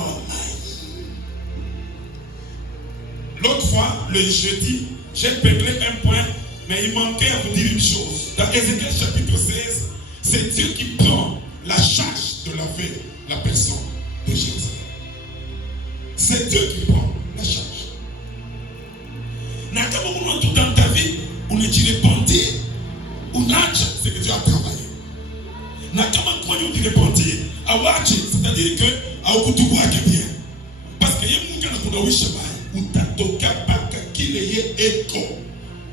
our lives. L'autre fois, le jeudi, j'ai péclé un point, mais il manquait à vous dire une chose. Dans Ézéchiel chapitre 16, c'est Dieu qui prend la charge de laver la personne de Jérusalem. C'est Dieu qui prend la charge. Dans ta vie, on est repentir, on a ce que Dieu a travaillé. C'est-à-dire que bien. Parce que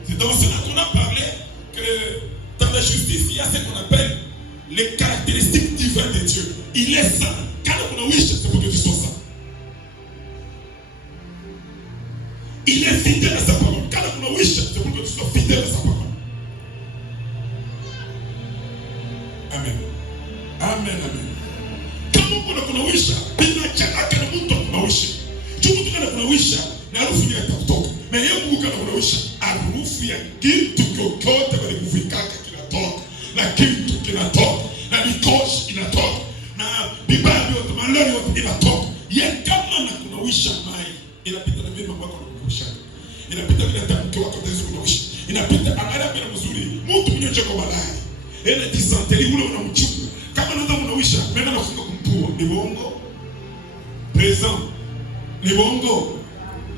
c'est dans cela qu'on a parlé que dans la justice, il y a ce qu'on appelle les caractéristiques divines de Dieu. Il est saint. Quand on a c'est pour que tu sois saint. Il est fidèle à sa parole. Quand on a c'est pour que tu sois fidèle à sa parole. Amen. Amen, amen. Quand on a mais il y a beaucoup de harufu ya kitu chochote walikufikaka kinatoka, na kitu kinatoka, na mikoshi inatoka, na bibali yote, malori yote inatoka. Ye kama na kunawisha mai, inapita na mimi mambo yako kunawisha. Inapita bila tamko wako tezi kunawisha. Inapita angalia bila mzuri. Mtu mwenye chako balai. Ene disanteli ule unamchuku. Kama ndio kunawisha, mimi nafunga kumpua. Ni bongo. Présent. Ni bongo.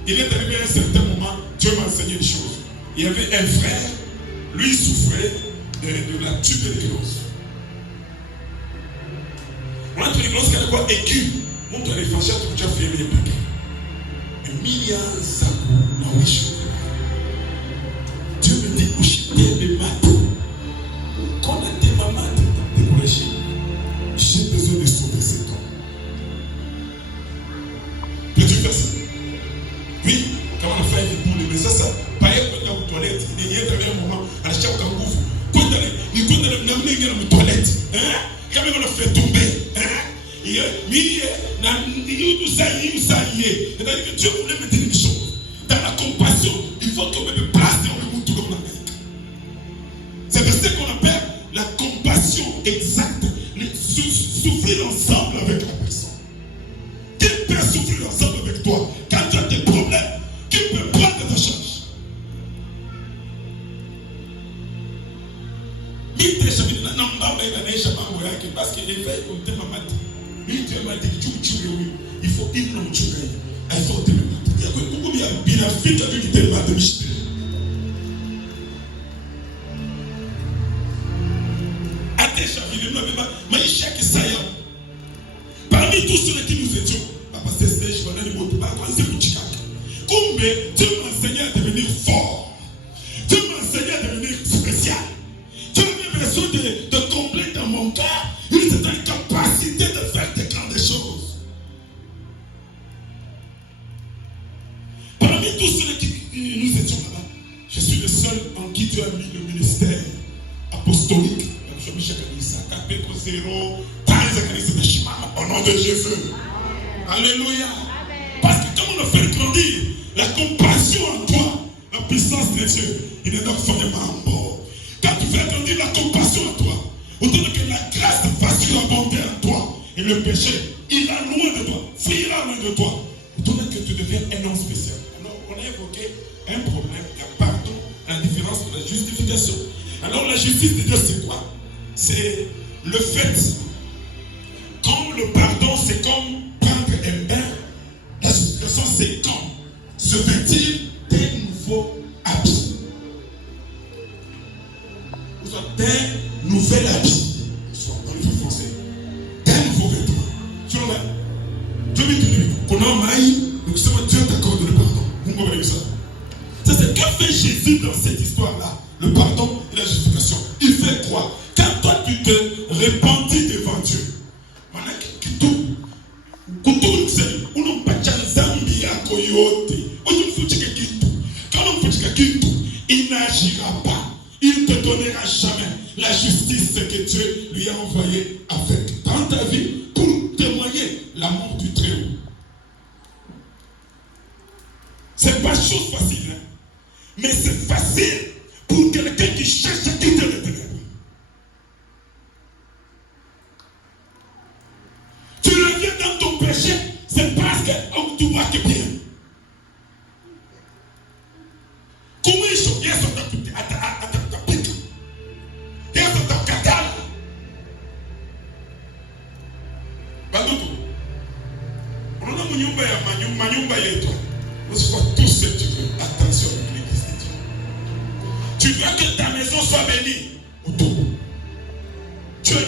Il est arrivé à un certain moment, Dieu m'a enseigné une chose. Il y avait un frère, lui souffrait de la tuberculose. On a tuberculose qui a quoi aigu. Mon tour est fâché, tu as fait un paquet. Un milliard Zakou Nawisho. Dieu me dit, où j'étais les maths. Quand on a des mamans découragées, j'ai besoin de sauver cet homme. Peux-tu faire ça? Oui, quand on a fait une boule, mais ça, pas être aux toilettes, il y a un moment, à chaque fois qu'on il faut aller aux toilettes. Quand on a fait tomber, c'est-à-dire que Dieu voulait me dire une chose. Dans la compassion, il faut qu'on me place dans le monde tout le monde. C'est de ce qu'on appelle la compassion exacte. Souffrir ensemble avec la personne. Qui peut souffrir ensemble avec toi? Quand tu as des problèmes, qui peut prendre ta charge? Parce qu'il est fait comme tes mamans. Il faut qu'il nous tue. Il faut que il y a beaucoup de bien fait avec des mamans. Parmi tous ceux qui nous étions, parce que c'est je vais donner le mot, Kumbe, Dieu m'a enseigné à devenir fort. Dieu m'a enseigné à devenir spécial. Dieu avait besoin de combler dans mon cœur une certaine capacité de faire des grandes choses. Parmi tous ceux qui nous étions là-bas, je suis le seul en qui Dieu a mis le ministère apostolique. Au nom de Jésus. Alléluia. Parce que comme on a fait grandir la compassion en toi, la puissance de Dieu, il est donc fortement mort. Quand tu fais grandir la compassion en toi, autant que la grâce va surabonder en toi, et le péché, il est loin de toi, fuira loin de toi, autant que tu deviens un homme spécial. Alors, on a évoqué un problème, la pardon, la différence de la justification. Alors, la justice de Dieu, c'est quoi? C'est le fait. Comme le pardon, c'est comme prendre un bain. La justification, c'est comme se vêtir d'un nouveau habit. Ou soit d'un nouvel habit. Soit dans le français. D'un nouveau vêtement. Tu vois là? Dieu me dit, qu'on a maï, nous sommes Dieu t'accorde le pardon. Vous comprenez ça? Ça, c'est que fait Jésus dans cette histoire-là. Le pardon et la justification. Il fait quoi? Quand toi, tu te repentis devant Dieu. Il n'agira pas. Il ne te donnera jamais la justice que Dieu lui a envoyée avec dans ta vie pour témoigner l'amour du Très-Haut. C'est pas chose facile, hein? Mais c'est facile pour quelqu'un qui cherche à quitter le ténèbres. Tu reviens dans ton péché, c'est tout ce que tu veux. Attention avec l'église de Dieu. Tu veux que ta maison soit bénie. Tu veux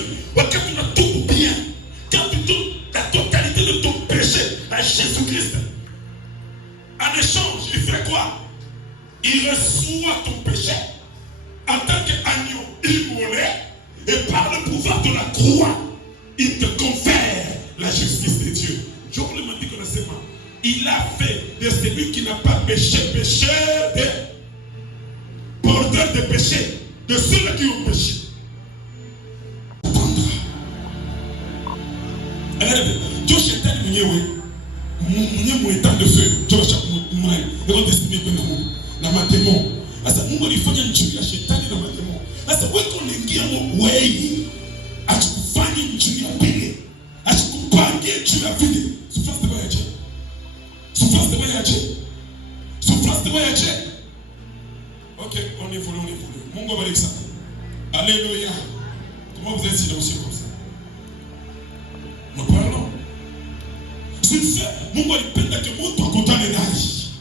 que tu as tout bien. Quand tu donnes la totalité de ton péché à Jésus-Christ, en échange, il fait quoi? Il reçoit ton péché en tant qu'agneau immolé et par le pouvoir de la croix, il te confère la justice de Dieu. Job le dit connaissez-moi. Il a fait de celui qui n'a pas péché, de porteur de péché, de ceux qui ont péché. Dieu s'était venu, mon état de feu, Dieu s'est venu, devant destiné que nous, na matemo. Asa Mungu alifanya njia ya shetani na matemo. Asa wewe unaingia wewe, atakufanya njia ya pili, atakupangia njia ya pili. Souffrance de voyage. Souffrance de voyage. Souffrance de voyage. Ok, on évolue. Mungu abariki sana. Alléluia. Comment vous êtes silencieux comme ça? Nous parlons. Sincère, Mungu alipenda que mtu akutane naye.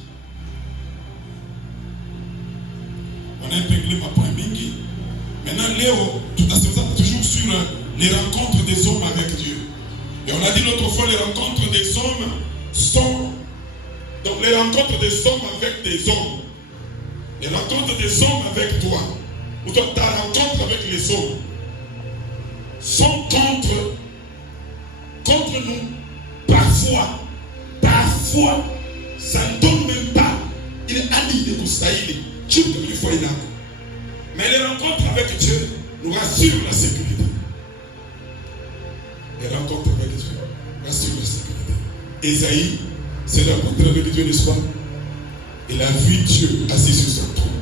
On a épinglé ma point mingi. Maintenant, Léo, tout à fait toujours sur les rencontres des hommes avec Dieu. Et on a dit l'autre fois, les rencontres des hommes sont... Donc les rencontres des hommes avec des hommes. Les rencontres des hommes avec toi. Ou toi, ta rencontre avec les hommes. Sont contre nous. Parfois, ça ne donne même pas. Il est animé de Koussaïli. Mais les rencontres avec Dieu nous rassurent la sécurité. Les rencontres avec Dieu rassurent la sécurité. Esaïe s'est rencontré avec Dieu, n'est-ce pas? Il a vu Dieu assis sur son trône.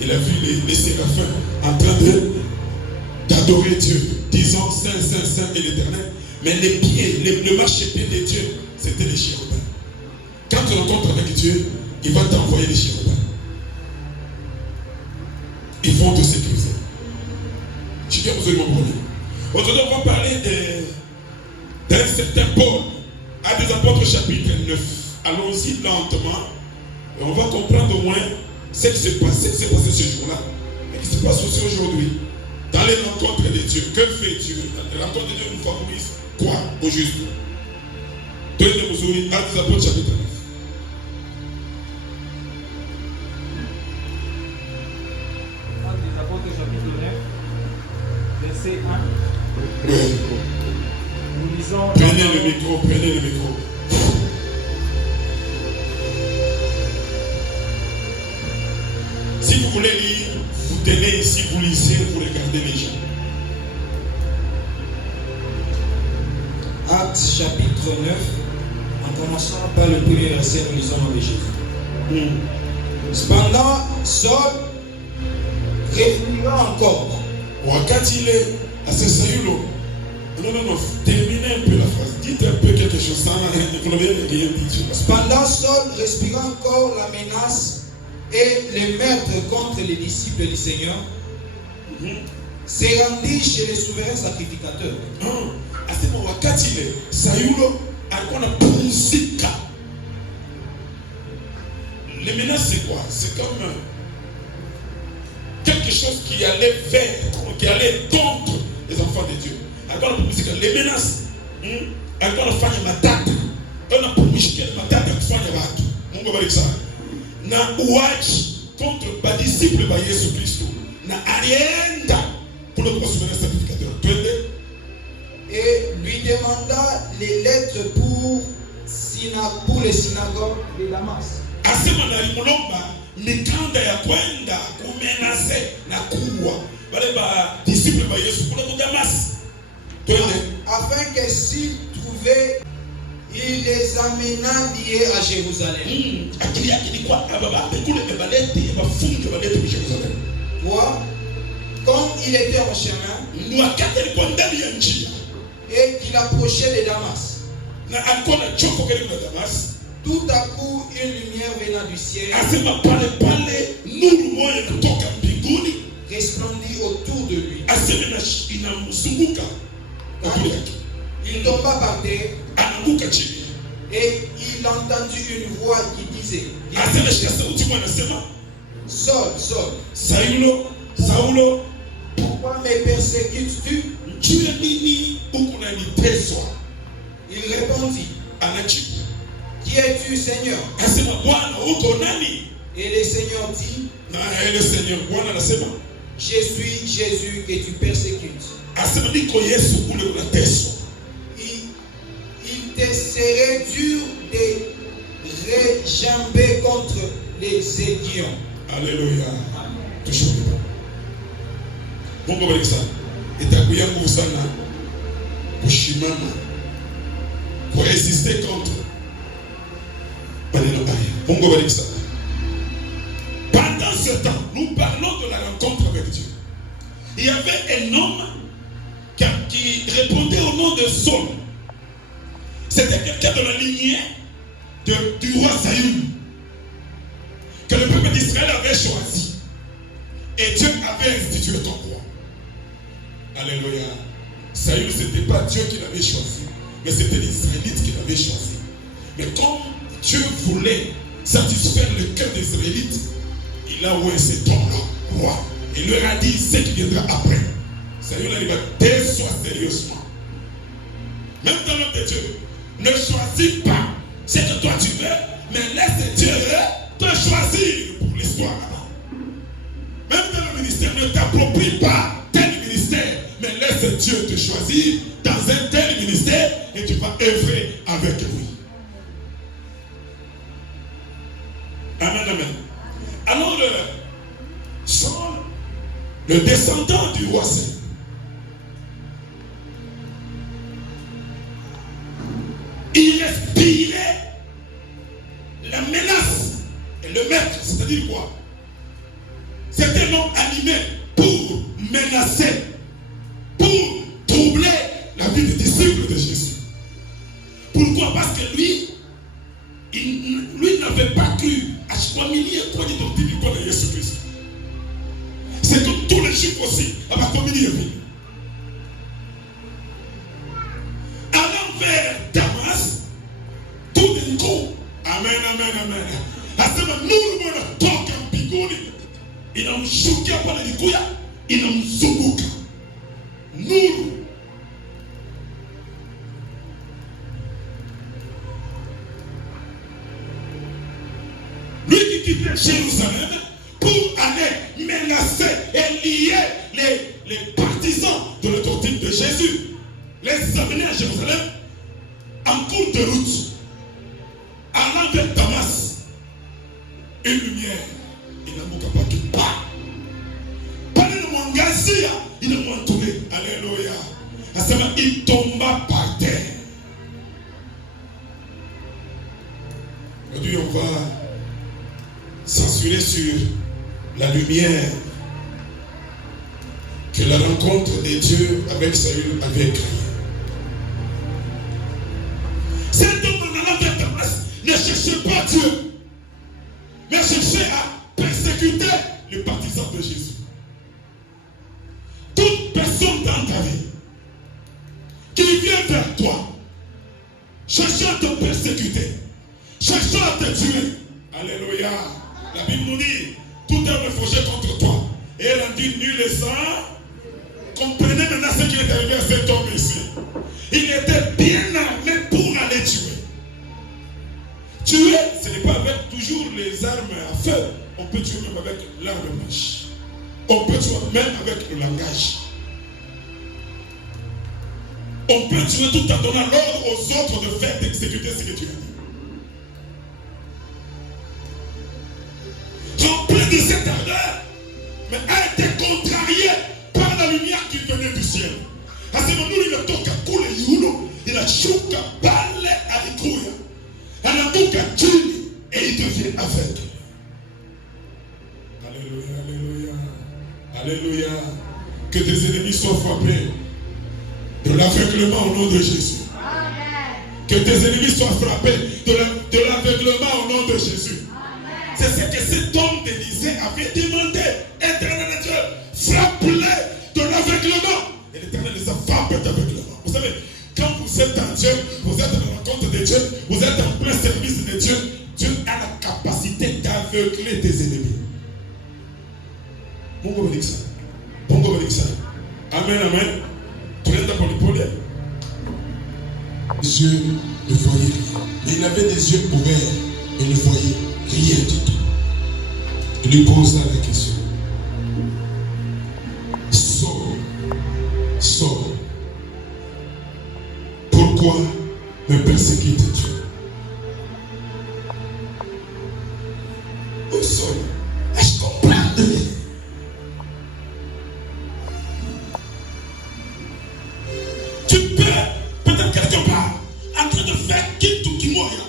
Il a vu les séraphins en train d'adorer Dieu, disant Saint, Saint, Saint et l'Éternel. Mais les pieds, le marchepied de Dieu, c'était les chérubins. Quand tu rencontres avec Dieu, il va t'envoyer les chérubins. Ils vont te sécuriser. Je viens vous donner mon problème. Aujourd'hui, on va parler d'un certain Paul, à des apôtres chapitre 9. Allons-y lentement. Et on va comprendre au moins ce qui s'est passé ce jour-là. Et qui se passe aussi aujourd'hui. Dans les rencontres de Dieu. Que fait Dieu? Les rencontres de Dieu nous favorisent quoi au juste? Donnez vous ouvrir à des apôtres chapitre 9. Verset 1. Nous lisons. Prenez le micro. Si vous voulez lire, vous tenez ici, vous lisez, vous regardez les gens. Actes chapitre 9, en commençant par le premier verset, nous lisons avec Jésus. Cependant, Saul réfléchira encore. Wakati ile asesayulo, non, terminez un peu la phrase. Dites un peu quelque chose sans rien dire. Cependant, Saul respira encore la menace et les meurtres contre les disciples du Seigneur. S'est rendu chez les souverains sacrificateurs. Asema wakati ile Sayulo alikuwa anapumzika. Les menaces c'est quoi? C'est comme quelque chose qui allait vers, qui allait contre les enfants de Dieu. Alors, les menaces, alors on fait matata, on a promis matata qui fait watu. Mungu bariki sana. Na uaji contre les disciples de Yesu Kristo. Na alienda pour le souverain sacrificateur. Et lui demanda les lettres pour les synagogues de Damas. Asema na limulomba mikanda ya kwenda kumenase na kuwa wale ba disciples ba Yesu kule ku Damas. Afin que s'ils trouvaient, il les amena liés à Jérusalem. Toi, quand il était en chemin et qu'il approchait de Damas, tout à coup une lumière venant du ciel resplendit autour de lui. Il tomba par terre Et il entendit une voix qui disait, Saul, Saul, Saulo, pourquoi me persécutes-tu? Il répondit, qui es-tu, Seigneur? Et le Seigneur dit, je suis Jésus que tu persécutes. Il te serait dur de réjamber contre les aiguillons. Alléluia. Toujours. Mungu bariki sana. Itakuya nguvu sana kushimama, kurésister contre maneno haya. Mungu bariki sana. Pendant ce temps, nous parlons de la rencontre avec Dieu. Il y avait un homme qui répondait au nom de Saul. C'était quelqu'un de la lignée du roi Saül que le peuple d'Israël avait choisi. Et Dieu avait institué comme roi. Alléluia. Saül, ce n'était pas Dieu qui l'avait choisi, mais c'était les Israélites qui l'avaient choisi. Mais comme Dieu voulait satisfaire le cœur des Israélites, il a oué cet homme-là, roi. Il leur a dit ce qui viendra après. Saül a dit, déçois sérieusement. Même dans l'homme de Dieu, ne choisis pas ce que toi tu veux, mais laisse Dieu te choisir pour l'histoire. Même dans le ministère, ne t'approprie pas tel ministère, mais laisse Dieu te choisir dans un tel ministère et tu vas œuvrer avec lui. Amen, amen. Alors, Saul, le descendant du roi Saül, il respirait la menace et le maître, c'est-à-dire quoi? C'était un homme animé pour menacer, pour troubler la vie des disciples de Jésus. Pourquoi? Parce que lui n'avait pas cru à ce qu'on de Jésus-Christ. C'est que tous les jours aussi, à ma famille est venue. Allant vers Damas, tout d'un coup, amen, amen, amen. À ce moment, nous ne toquons un bigoni. Inamshukia pale likuya, inamzunguka. Nuru. Lui qui quittait Jérusalem pour aller menacer et lier les partisans de la doctrine de Jésus, les amener à Jérusalem en cours de route, allant vers Damas, une lumière. Il n'a pas. Pas de mon gazia, il n'a pas tourné. Alléluia. À ce moment, il tomba par terre. Aujourd'hui, on va s'assurer sur la lumière que la rencontre de Dieu avec Saül avait créée. Cet homme en allant vers Damas ne cherchait pas Dieu, mais cherchait à persécuter les partisans de Jésus. Toute personne dans ta vie qui vient vers toi, cherchant à te persécuter, cherchant à te tuer, alléluia. La Bible nous dit, tout homme forgé contre toi et rendu nul et sans. Comprenez maintenant ce qui est arrivé à cet homme ici. Il était bien armé pour aller tuer. Tuer, ce n'est pas avec toujours les armes à feu. On peut tuer même avec l'arme mâche. On peut tuer même avec le langage. On peut tuer tout en donnant l'ordre aux autres de faire, d'exécuter ce que tu as dit. Rempli de cette ardeur, mais a été contrarié par la lumière qui venait du ciel. À ce moment, il a toqué kule yuno, il a chouka balle à l'ikouya. Il a toqué chini et il devient aveugle. Alléluia, alléluia. Alléluia. Que tes ennemis soient frappés de l'aveuglement au nom de Jésus. Amen. Que tes ennemis soient frappés de l'aveuglement au nom de Jésus. Amen. C'est ce que cet homme d'Élysée avait demandé. Éternel Dieu, frappe-les de l'aveuglement. Et l'Éternel les a frappés d'aveuglement. Vous savez, quand vous êtes en Dieu, vous êtes dans la rencontre de Dieu, vous êtes d'être en plein service de Dieu, Dieu a la capacité d'aveugler tes ennemis. Mungu bariki sana. Mungu bariki sana. Amen, amen. Tunaenda polepole. Les yeux ne voyaient rien. Mais il avait des yeux ouverts et ne voyait rien du tout. Il lui posa la question. Saul, pourquoi me persécutes-tu? Oh Saul, est-ce qu'on parle de lui? Tu peux, peut-être quelque part, en train de faire qui tout qui moya,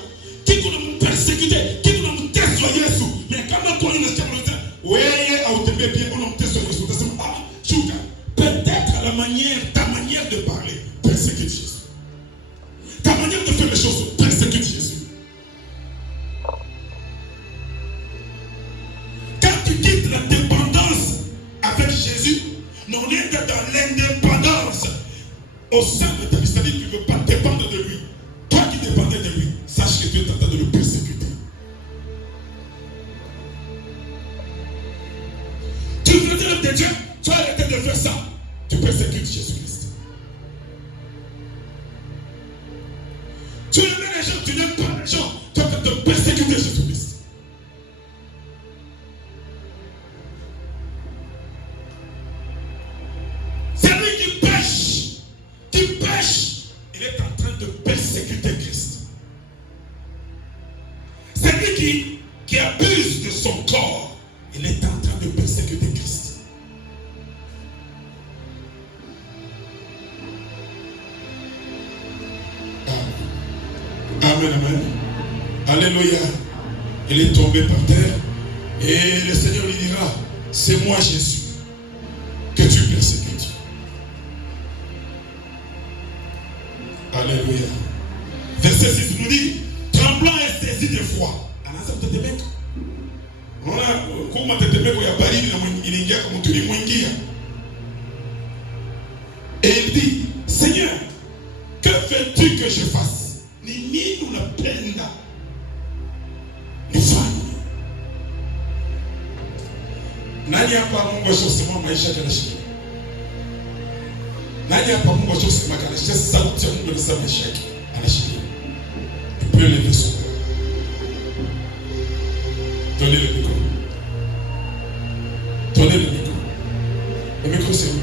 qui qu'on a me persécuté, qui qu'on a me désoyé sous. Mais quand on a une question, on dit, oui, on te met bien, on a me désoyé sous. Ah, Chouka, peut-être ta manière de parler persécute Jésus. Ta manière de faire les choses persécute Jésus. Quand tu quittes la dépendance avec Jésus, non, on est dans l'indépendance. Au sein de ta vie, c'est-à-dire que tu ne veux pas dépendre de lui. Toi qui dépendais de lui, sache que tu es en train de le persécuter. Tu veux dire de Dieu, tu as arrêté de faire ça. Tu persécutes Jésus-Christ. Tu aimes les gens, tu n'aimes pas les gens. Tu es en train de persécuter Jésus-Christ. Celui qui pêche, il est en train de persécuter Christ. Celui qui abuse de son corps, il est en train de persécuter Christ. Amen, amen. Alléluia. Il est tombé par terre et le Seigneur lui dira, c'est moi Jésus que tu persécutes. Alléluia. Verset 6 nous dit, tremblant et saisi de foi. Anaanza kutetemeka. Unaona kama tetemeko ya baridi na inaingia kama mtu limwingia. Et il dit, Seigneur, que veux-tu que je fasse? Ni nini unapenda nifanye? Nani hapa Mungu ashosema maisha yake yanashikia? Nani hapa Mungu ashosema kanashikia sauti ya Mungu anasema maisha yake anashikia? Tu peux lever son main. Donnez le micro. Donnez le micro. Le micro c'est où?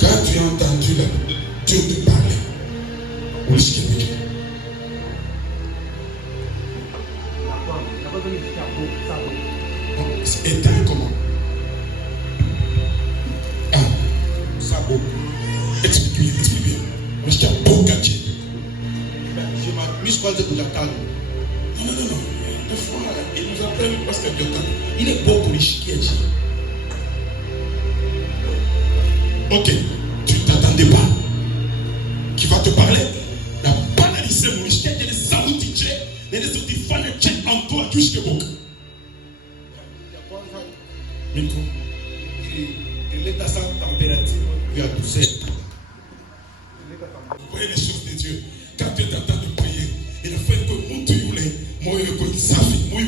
Quand tu as entendu Dieu te parler, où est-ce qu'il est? C'est éteint comment? Ah, ça beau. Explique-lui. Mais je t'ai beau gâté. Je m'amuse pas de la calme. Non. Des fois, il nous appelle parce que Dieu t'appelle. Il est beau pour les chiens. Ok, tu ne t'attendais pas. Qui va te parler? La banalité, mon chien, il est saoudite. Il est saoudite en toi, jusqu'à beaucoup. Micro. Il est à sa température. Il a poussé. Vous voyez les choses de Dieu. Quand tu es en train de prier, il a fait que mon tuyule, moi, je suis safi, moi,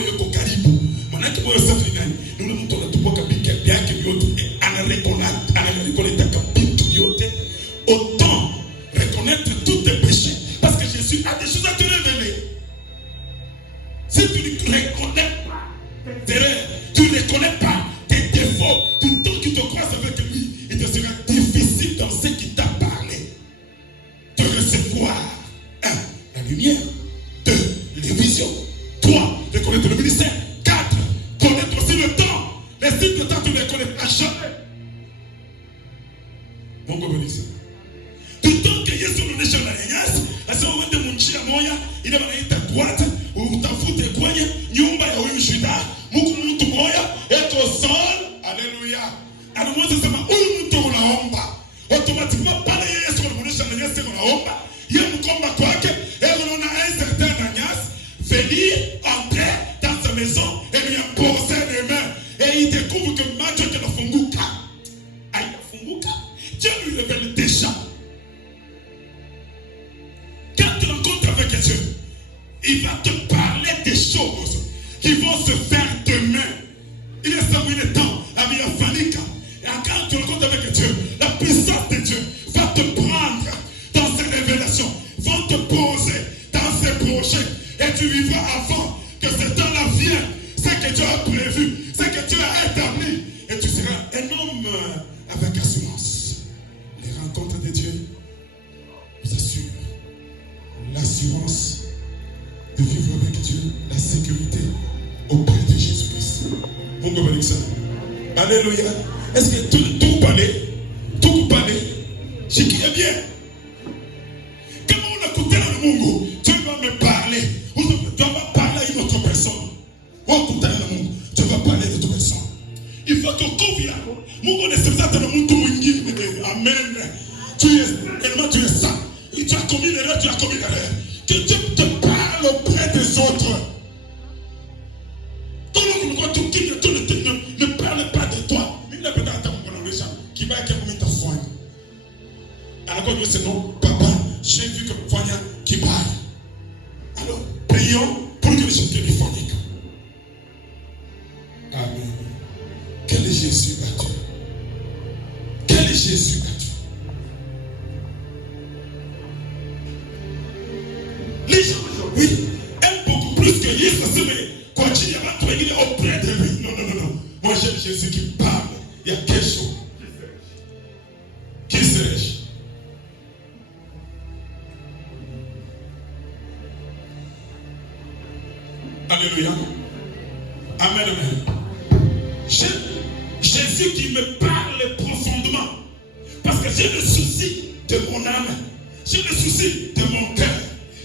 je suis karibu. Manake moyo safi nani? Nule mtu anatupoka biki yake yote anareconnaître kabitu yote. Autant reconnaître tous tes péchés parce que Jésus a des choses à te révéler. Si tu ne reconnais pas tes erreurs, tu ne reconnais pas tes défauts, tout le temps que tu te croises avec lui, il te sera difficile dans ce qu'il t'a parlé de recevoir 1. La lumière, 2. Les visions, 3. Reconnaître le ministère, 4. Connaître aussi le temps. Les signes de temps, tu ne les connais pas jamais. Mon communiste. Tout le temps que Yesu anaonyesha na nyasi, asema uende munjia moja, ile wanaita droite, utafute kwenye nyumba ya huyu shida. Mungu mtu moja, eko Saul, haleluya. Anamweza sema huyu mtu unaomba. Automatiquement pale Yesu anaonyesha na nyasi unaomba. Yeye mkomba kwake, et on a un certain Agnas venir entrer dans sa maison et lui imposer les mains. Et il découvre que macho que la funguka. Aïe, la funguka. Dieu lui révèle déjà. Quand tu rencontres avec Dieu, il va te parler des choses qui vont se faire demain. Il est ça, il est temps. Avec la falika. Et quand tu rencontres avec Dieu, la puissance de Dieu va te prendre dans ses révélations, va te poser dans ses projets. Et tu vivras avant que ce temps-là vienne. Ce que Dieu a prévu, ce que Dieu a établi. Et tu seras un homme avec assurance. Les rencontres de Dieu vous assurent l'assurance de vivre avec Dieu, la sécurité auprès de Jésus-Christ. Vous comprenez ça? Alléluia. Est-ce que tout parlait? Tout parlait? Ce qui est bien. Comment on a écouté dans le monde? Dieu va me parler. Dieu va parler à une autre personne. On écoute dans le monde. Dieu va parler à une autre personne. Il faut que Kovia, Mungu ne sema tena mtu mwingine. Amen. Tu es ça. Tu as commis l'erreur, tu as commis l'erreur. Que Dieu te parle auprès des autres. Tout le monde ne parle pas de toi. Il n'a pas d'attendre les gens qui va être comme ta foi. Alors quand Dieu dit non, papa, j'ai vu que Fania qui parle. Alors, prions pour que les gens qui lui forniquent. Amen. Quel est Jésus battu? Quel est Jésus battu? Les gens aujourd'hui aiment beaucoup plus que Jésus, mais continue à travailler auprès de lui. Non, non, non, non. Moi j'aime Jésus qui parle. Il y a quelque chose. Qui serais-je? Alléluia. Amen, amen. J'aime Jésus qui me parle profondément. Parce que j'ai le souci de mon âme. J'ai le souci de mon cœur.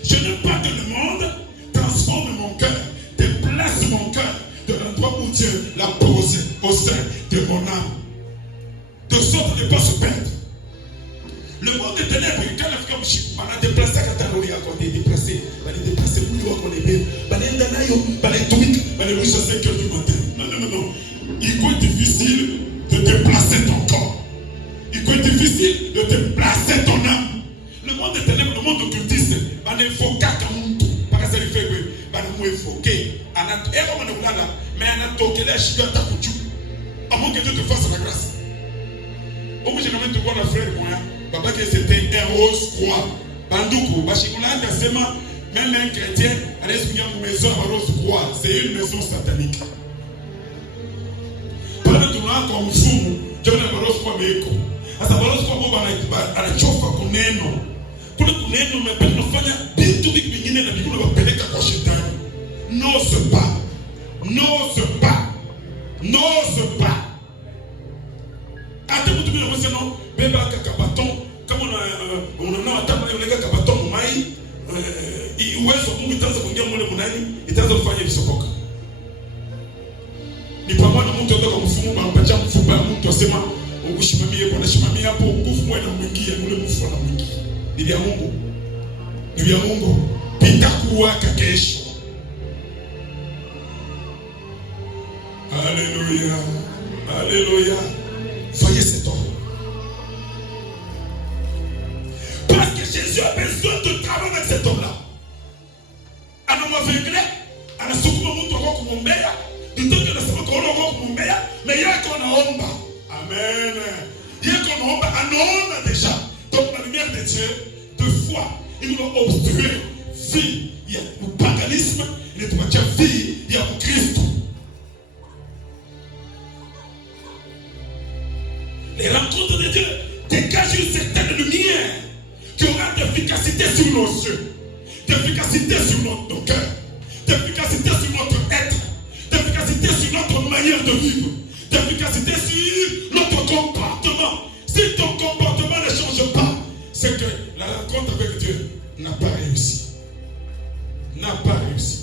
Je n'aime pas que le monde transforme mon cœur, déplace mon cœur de l'endroit où Dieu l'a posé au sein de mon âme. De sorte de ne pas se perdre. Le monde des ténèbres, quand on a déplacé à Catalogne, on est déplacé, on est déplacé, on est bien, on est danayo, on est tweet, on est rouge à 5 heures du matin. Non, non, non, non. Il est difficile de déplacer ton corps. Il est difficile de déplacer ton âme. Le monde des ténèbres, le monde occultiste, on est invoqué comme un tout. Parce que ça lui fait que on est invoqué. Mais on a toqué la chiga ta couture. À moins que Dieu te fasse la grâce. Au bout, j'ai quand même de voir la frère moi. Papa que c'était un rose croix. Bandoukou, Bachikoulanda, c'est même un chrétien, allez expliquer une maison à rose croix. C'est une maison satanique. Pendant que nous avons comme fou, Dieu n'a pas rose croix, mais écho. À sa rose croix, on a chofa qu'on est non. Pour le qu'on est non, mais pour nous faire bien tout ce qui est dans le monde, on va payer qu'à chétan. N'ose pas. N'ose pas. N'ose pas. Attends, vous devez dire non, bébé à Kakabaton, comme on a attendu les Kakabaton, Maï, il ouais, son coup, il t'a dit mon monani, il t'a dit faire du sopoka. Ni pas moi, non, on comme fou, on va pas fou, pas mon sema, on couche mamie, on a chimamie à pour couvre moi dans Mungi, on le mouffe dans Mungi. Il y a Mungo. Il y a Mungo. Pitakoua Kakesh. Alléluia. Alléluia. Voyez cet homme. Parce que Jésus a besoin de travailler avec cet homme-là. Un homme aveuglé, un soukuma moutou roko mumbeya, du temps que le savon qu'on roko mumbeya, mais il y a qu'on a omba. Amen. Il y a qu'on a omba, un homme déjà. Donc la lumière de Dieu, deux fois, il nous a obstrué. Vie, il y a le paganisme, il est pas vie, il y a le Christ. Les rencontres de Dieu dégagent une certaine lumière qui aura d'efficacité sur nos yeux, d'efficacité sur notre cœur, d'efficacité sur notre être, d'efficacité sur notre manière de vivre, d'efficacité sur notre comportement. Si ton comportement ne change pas, c'est que la rencontre avec Dieu n'a pas réussi. N'a pas réussi.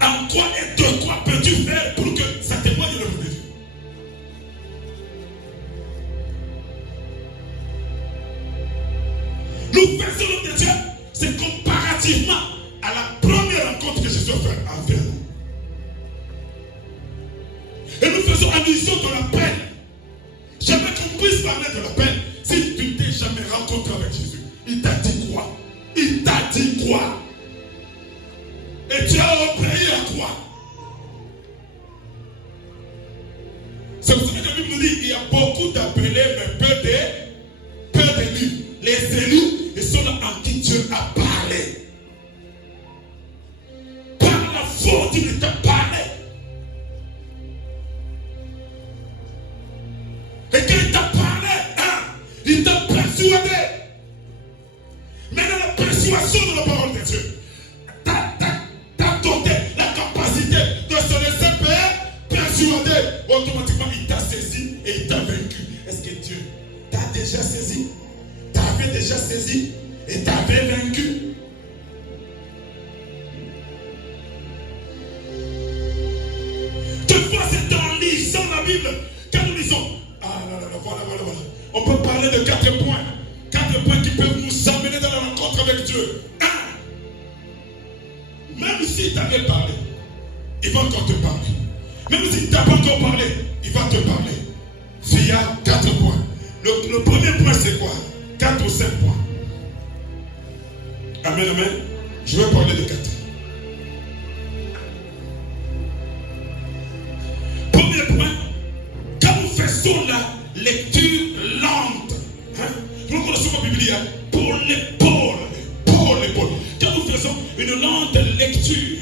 En quoi et de quoi peux-tu faire pour que ça témoigne de l'amour de Dieu? Nous faisons l'homme de Dieu, c'est comparativement à la première rencontre que Jésus a faite. foi. C'est pour ça que la Bible nous dit il y a beaucoup d'appelés, mais peu d'élus. Les élus, ils sont là en qui Dieu a parlé. Par la foi, Dieu t'a parlé. Et quand il t'a parlé, il t'a persuadé. Maintenant, la persuasion de la parole de Dieu t'a donné la capacité de se laisser persuader. Automatiquement, il t'a saisi et il t'a vaincu. Est-ce que Dieu t'a déjà saisi? T'avais déjà saisi et t'avais vaincu? Des fois, c'est en lisant la Bible, quand nous lisons, voilà. On peut parler de 4 points. 4 points qui peuvent nous amener dans la rencontre avec Dieu. 1. Même s'il t'avait parlé, il va encore te parler. Même s'il ne t'a pas encore parlé, il va te parler. Via 4 points. Le premier point, c'est quoi? 4 ou 5 points. Amen, amen. Je vais parler de 4. Premier point, quand nous faisons la lecture lente, nous connaissons la Bible pour l'épaule. Quand nous faisons une lente lecture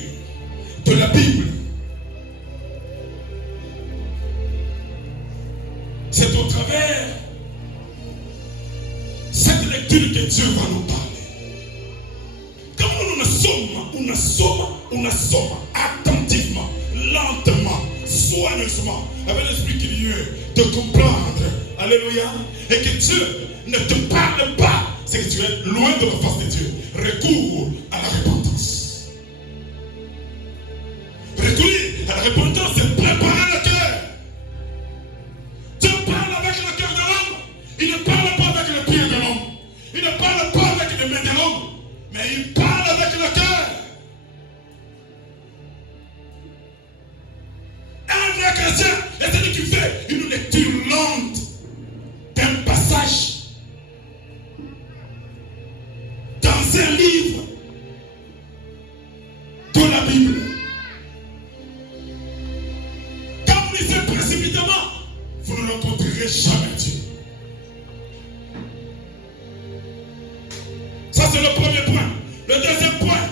de la Bible, c'est au travers cette lecture que Dieu va nous parler. Quand nous sommes attentivement, lentement, soigneusement, avec l'esprit curieux, de comprendre, alléluia, et que Dieu ne te parle pas, c'est que tu es loin de la face de Dieu. Recours à la repentance. Recourir à la repentance, c'est préparer le cœur. Dieu parle avec le cœur de l'homme. Il ne parle pas avec le pied de l'homme. Il ne parle pas avec les mains de l'homme. Mais il parle avec le cœur. Un vrai chrétien est celui qui fait une lecture lente d'un passage dans un livre de la Bible. Quand vous lisez précipitamment, vous ne rencontrerez jamais Dieu. Ça, c'est le premier point. Le deuxième point,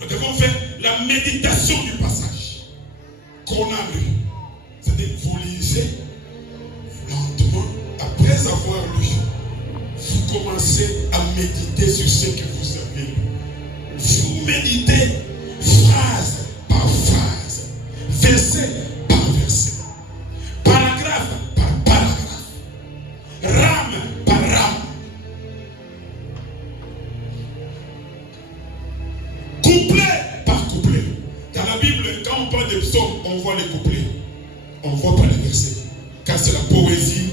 nous devons faire la méditation du passage qu'on a lu. C'est-à-dire, vous lisez lentement, après avoir lu, vous commencez à méditer sur ce que vous avez lu. Vous méditez phrase par phrase, verset par verset, paragraphe par paragraphe, rame par rame, couplet par couplet. Dans la Bible, quand on parle des psaumes, on voit les couplets, on ne voit pas les versets, car c'est la poésie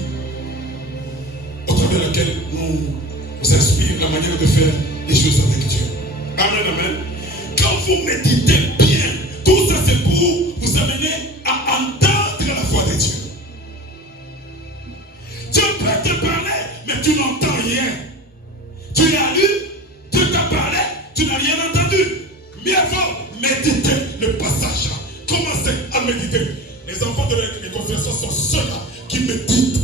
au travers de laquelle nous inspire la manière de faire les choses avec Dieu. Amen, amen. Quand vous méditez bien, tout ça c'est pour vous amener à entendre la voix de Dieu. Dieu peut te parler, mais tu n'entends rien. Tu l'as lu, Dieu t'a parlé, tu n'as rien entendu. Mieux vaut méditer le passage. Commencez à méditer. Les enfants de les confessions sont ceux-là qui méditent,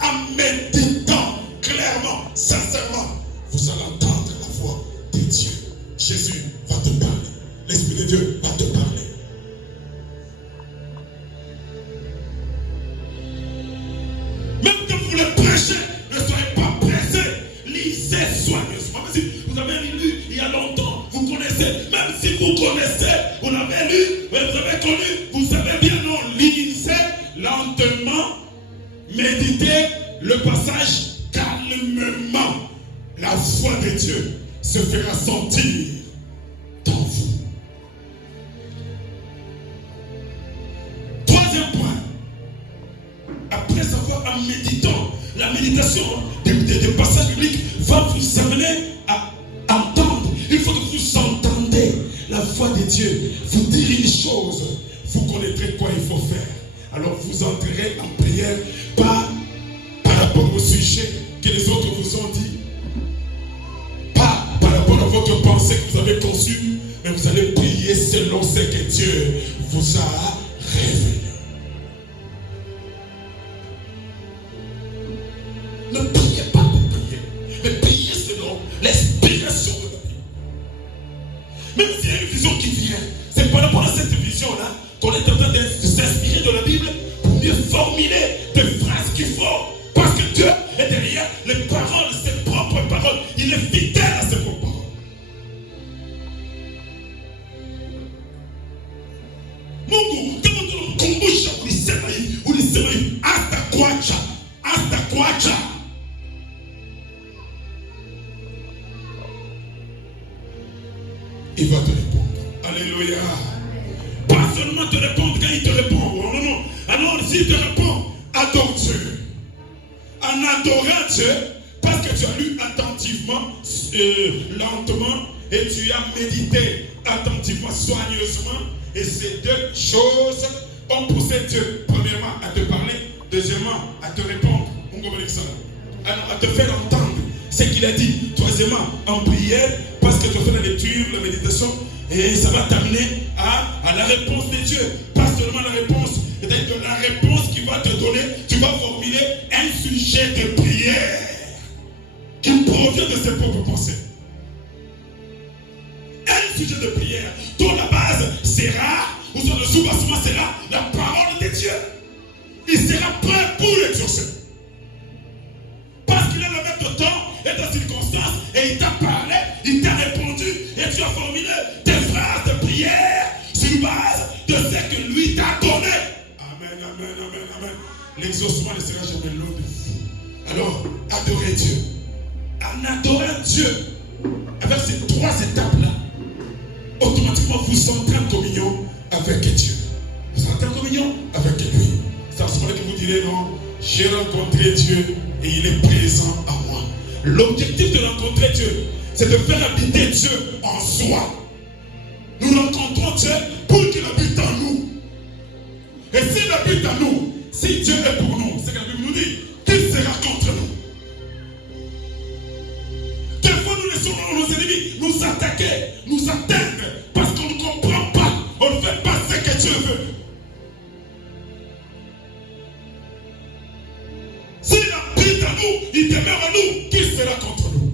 en méditant clairement, sincèrement. Vous allez entendre la voix de Dieu. Jésus va te parler. L'Esprit de Dieu va te parler. Même quand vous le prêchez, ne soyez pas pressés. Lisez soigneusement. Même si vous avez lu il y a longtemps, vous connaissez. Même si vous connaissez, vous l'avez lu, vous avez connu, vous savez bien, non. Lisez lentement, méditez le passage calmement. La voix de Dieu se fera sentir dans vous. Troisième point, après avoir en méditant, la méditation des passages bibliques va vous amener à entendre. Il faut que vous entendez la voix de Dieu vous dire une chose, vous connaîtrez quoi il faut faire. Alors vous entrerez en prière par rapport au sujet que les autres vous ont dit, pas par rapport à votre pensée que vous avez conçue, mais vous allez prier priez selon ce que Dieu vous a révélé. Ne priez pas pour prier, mais priez selon l'inspiration de la Bible. Même s'il y a une vision qui vient, c'est par rapport à cette vision-là qu'on est en train de s'inspirer de la Bible pour mieux formuler des phrases qu'il faut. Parce que Dieu est derrière les paroles, ses propres paroles. Il est fidèle à ses propres paroles. Mungu, kama tunamkumbusha ulisema hivi, hata kuacha. Il va te répondre. Alléluia. Pas seulement te répondre quand il te répond. Non. Alors s'il te répond, adore Dieu. En adorant Dieu, parce que tu as lu attentivement, lentement, et tu as médité attentivement, soigneusement, et ces deux choses ont poussé Dieu, premièrement, à te parler, deuxièmement, à te répondre. Alors, à te faire entendre ce qu'il a dit. Troisièmement, en prière, parce que tu fais la lecture, la méditation, et ça va t'amener à la réponse de Dieu. Pas seulement la réponse, c'est-à-dire que la réponse qu'il va te donner, tu vas formuler un sujet de prière qui provient de ses propres pensées. Un sujet de prière dont la base sera, ou son sous-bassement sera la parole de Dieu. Il sera prêt pour l'exaucer. Parce qu'il a le même temps et de circonstances, et il t'a parlé, il t'a répondu, et tu as formulé des phrases de prière sur base de ce que lui t'a donné. Amen. L'exaucement ne sera jamais loin de vous. Alors, adorez Dieu. En adorant Dieu, avec ces trois étapes-là, automatiquement vous entrez en communion avec Dieu. Vous entrez en communion avec lui. C'est à ce moment-là que vous direz, non, j'ai rencontré Dieu et il est présent à moi. L'objectif de rencontrer Dieu, c'est de faire habiter Dieu en soi. Nous rencontrons Dieu pour qu'il habite en nous. Et s'il habite en nous, si Dieu est pour nous, c'est que la Bible nous dit, qu'il sera contre nous. Quelquefois nous laissons nos ennemis nous attaquer, nous atteindre, parce qu'on ne comprend pas, on ne fait pas ce que Dieu veut. S'il habite en nous, il demeure en nous, qui sera contre nous?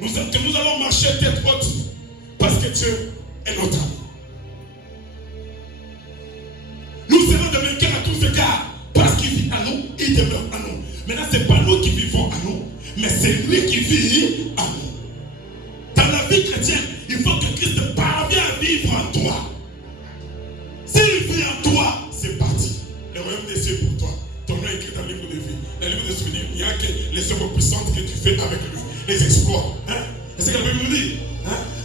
Nous allons marcher tête haute, parce que Dieu est notre ami. Nous serons des vainqueurs à tous égards, parce qu'il vit en nous, il demeure en nous. Maintenant, ce n'est pas nous qui vivons en nous, mais c'est lui qui vit en nous. Dans la vie chrétienne, il faut que Christ parvienne à vivre en toi. S'il vit en toi, c'est parti. Le royaume des cieux pour toi. Ton nom est écrit dans le livre de vie. Dans le livre de souvenirs, il n'y a que les œuvres puissantes que tu fais avec lui. Les exploits. C'est ce que la Bible nous dit.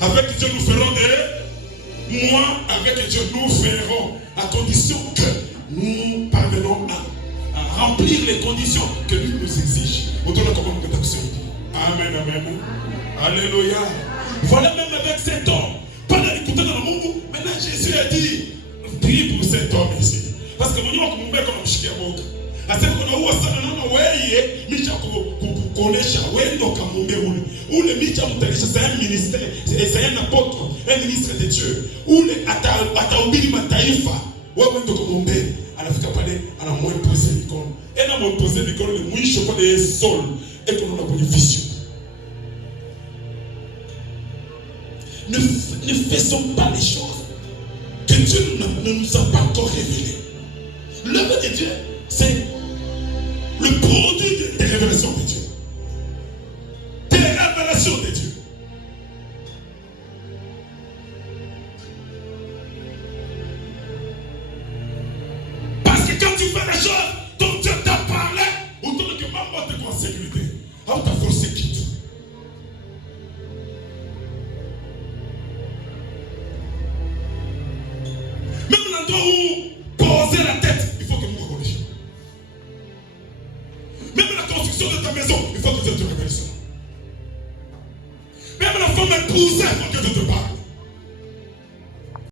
Avec Dieu, nous ferons des... Moi, avec Dieu, nous ferons, à condition que nous parvenons à remplir les conditions que lui nous exige. Autour de la commande d'action. Amen. Alléluia. Voilà même avec cet homme. Pendant l'écouter dans le monde, maintenant Jésus a dit, prie pour cet homme ici. Parce que mon nom est comme un chikia boka. Asema kuna huwa sana naona weye micha kuonesha wendo kamumbe ule micha mtarisha saya ministère saya na poto un ministre de Dieu ule atahubiri mataifa wewe ndo kamumbe anafika pale anamwepose mikono mwepose mikono ni mwisho pale sol et qu'on a kwenye vision. Ne faisons pas les choses que Dieu ne nous a pas encore révélées. L'œuvre de Dieu, c'est le produit des révélations de Dieu. Des révélations de Dieu. Parce que quand tu fais les choses dont Dieu t'a parlé, autour de que maman te en sécurité, alors ta force quitte. Même l'endroit où poser la tête, il faut que nous corrigions. Même la construction de ta maison, il faut que Dieu te révèle cela. Même la femme épousée, il faut que Dieu te